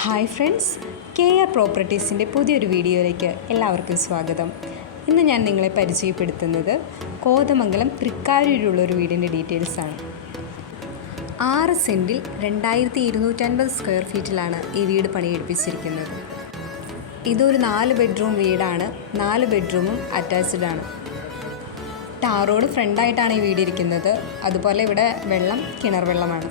Hi friends K R പ്രോപ്പർട്ടീസിന്റെ പുതിയൊരു വീഡിയോയിലേക്ക് എല്ലാവർക്കും സ്വാഗതം. ഇന്ന് ഞാൻ നിങ്ങളെ പരിചയപ്പെടുത്തുന്നത് കോതമംഗലം തൃക്കാരൂരിലുള്ള ഒരു വീടിന്റെ ഡീറ്റെയിൽസാണ് ആറ് സെന്റിൽ രണ്ടായിരത്തി ഇരുന്നൂറ്റൻപത് സ്ക്വയർ ഫീറ്റിലാണ് ഈ വീട് പണിയെടുപ്പിച്ചിരിക്കുന്നത്. ഇതൊരു നാല് ബെഡ്റൂം വീടാണ് നാല് ബെഡ്റൂമും അറ്റാച്ച്ഡ് ആണ്. ടാറോഡ് ഫ്രണ്ടായിട്ടാണ് ഈ വീടിരിക്കുന്നത് അതുപോലെ ഇവിടെ വെള്ളം കിണർ വെള്ളമാണ്.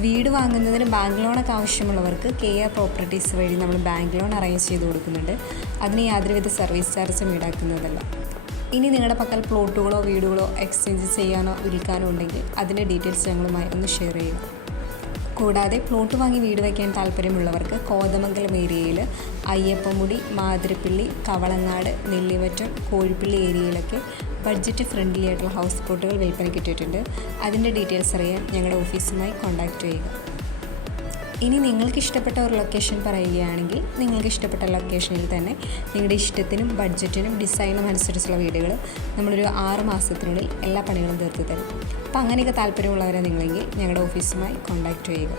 വീട് വാങ്ങുന്നതിന് ബാങ്ക് ലോണൊക്കെ ആവശ്യമുള്ളവർക്ക് കെ ആർ പ്രോപ്പർട്ടീസ് വഴി നമ്മൾ ബാങ്ക് ലോൺ അറേഞ്ച് ചെയ്ത് കൊടുക്കുന്നുണ്ട്. അതിന് യാതൊരുവിധ സർവീസ് ചാർജും ഈടാക്കുന്നതല്ല. ഇനി നിങ്ങളുടെ പക്കൽ പ്ലോട്ടുകളോ വീടുകളോ എക്സ്ചേഞ്ച് ചെയ്യാനോ വിൽക്കാനോ ഉണ്ടെങ്കിൽ അതിന്റെ ഡീറ്റെയിൽസ് ഞങ്ങളുമായി ഒന്ന് ഷെയർ ചെയ്യുക. കൂടാതെ പ്ലോട്ട് വാങ്ങി വീട് വയ്ക്കാൻ താല്പര്യമുള്ളവർക്ക് കോതമംഗലം ഏരിയയിൽ അയ്യപ്പമുടി മാതിരപ്പള്ളി കവളങ്ങാട് നെല്ലിമറ്റം കോഴിപ്പള്ളി ഏരിയയിലൊക്കെ ബഡ്ജറ്റ് ഫ്രണ്ട്ലി ആയിട്ടുള്ള ഹൗസ് ബോട്ടുകൾ വിൽപ്പനയ്ക്ക് ഇട്ടിട്ടുണ്ട്. അതിന്റെ ഡീറ്റെയിൽസ് അറിയാൻ ഞങ്ങളുടെ ഓഫീസുമായി കോൺടാക്റ്റ് ചെയ്യുക. ഇനി നിങ്ങൾക്ക് ഇഷ്ടപ്പെട്ട ഒരു ലൊക്കേഷൻ പറയുകയാണെങ്കിൽ നിങ്ങൾക്ക് ഇഷ്ടപ്പെട്ട ലൊക്കേഷനിൽ തന്നെ നിങ്ങളുടെ ഇഷ്ടത്തിനും ബഡ്ജറ്റിനും ഡിസൈനും അനുസരിച്ചുള്ള വീടുകൾ നമ്മളൊരു ആറ് മാസത്തിനുള്ളിൽ എല്ലാ പണികളും തീർത്ത് തരും. അപ്പോൾ അങ്ങനെയൊക്കെ താല്പര്യമുള്ളവരെ നിങ്ങളെങ്കിൽ ഞങ്ങളുടെ ഓഫീസുമായി കോൺടാക്റ്റ് ചെയ്യുക.